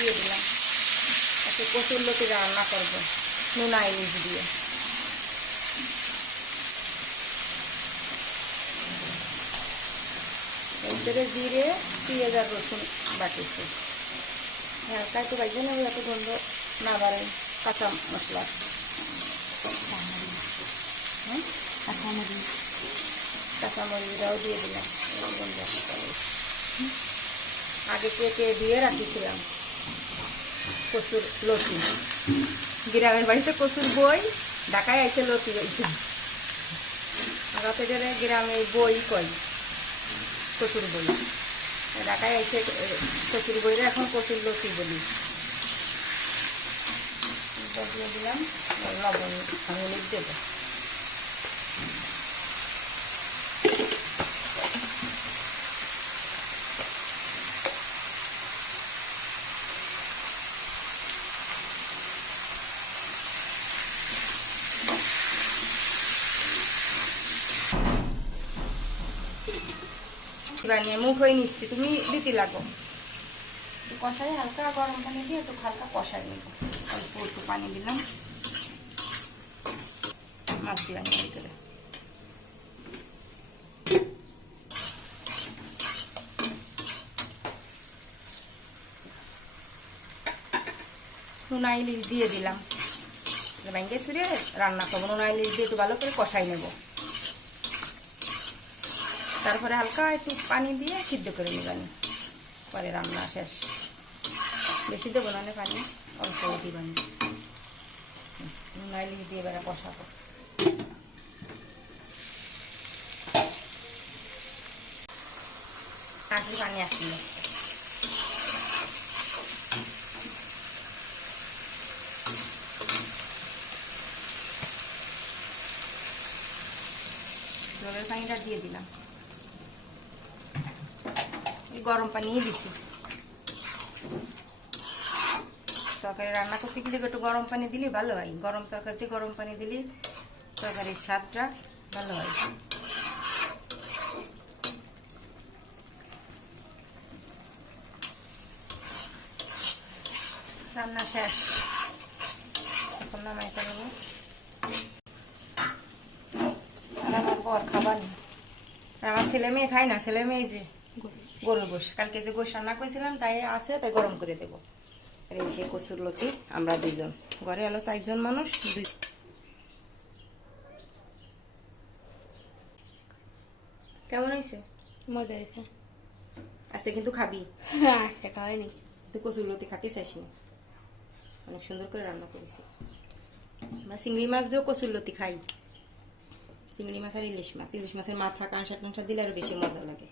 দিয়ে দিলাম। আজকে কচুর লতি রান্না করবো নোনা ইলিশ দিয়ে। ভিতরে জিরে, পেঁয়াজ আর রসুন বাটিছে। হালকা একটু ভাজে নেব যাতে গন্ধ না বাড়ে। কাঁচা মশলা, কাঁচামরিচটাও দিয়ে দিলাম। আগে কেটে দিয়ে রাখিছিলাম কচুর লতি। গ্রামের বাড়িতে কচুর বই, ঢাকায় আইসে লতি হয়েছে। রাতে গ্রামে বই কই কচুর বই, ঢাকায় আইসে কচুর বইরে এখন কচুর লতি বলি। দিয়ে দিলাম লবণ, হলুদ দেব। বানিয়ে মুখ হয়ে নিচ্ছি, তুমি দিতে লাগো। কষাই হালকা গরম পানি দিয়ে একটু হালকা কষাই নেব। অল্প একটু পানি দিলাম, মাছ দিলাম ভিতরে। নোনা ইলিশ দিয়ে দিলাম। ব্যাঙ্গে ছুড়ে রান্না করবো। নোনা ইলিশ দিয়ে একটু ভালো করে কষাই নেব। তারপরে হালকা একটু পানি দিয়ে সিদ্ধ করে নেবেন। পরে রান্না শেষ। বেশি দেবো না পানি, অল্প দিবেন। নোনা ইলিশ দিয়ে এবারে কষাবো। আগে পানি আসলে জলের পানিটা দিয়ে দিলাম। গরম পানি দিচ্ছি। তরকারি রান্না করতে গেলে একটু গরম পানি দিলে ভালো হয়। গরম তরকারিতে গরম পানি দিলে তরকারির স্বাদটা ভালো হয়। রান্না শেষ, এখন নামাই ফেলবো। আমার বর খাবার নেই। আমার ছেলে মেয়ে খায় না। ছেলে মেয়ে যে গরুর গোশ, কালকে যে গোশ রান্না করেছিলাম তাই আছে, তাই গরম করে দেবো। আর এই যে কচুর লতি, আমরা দুজন, ঘরে হলো 4 জন মানুষ। কেমন হয়েছে? মজা হয়েছে। আজকে কিন্তু খাবি? হ্যাঁ, খাওয়াইনি। তুই কচুর লতি খাতে চাইস না? অনেক সুন্দর করে রান্না করেছি। আমরা চিংড়ি মাছ দিয়েও কচুর লতি খাই। চিংড়ি মাছ আর ইলিশ মাছ। ইলিশ মাছের মাথা, কাঁসা টাংসা দিলে আরো বেশি মজা লাগে।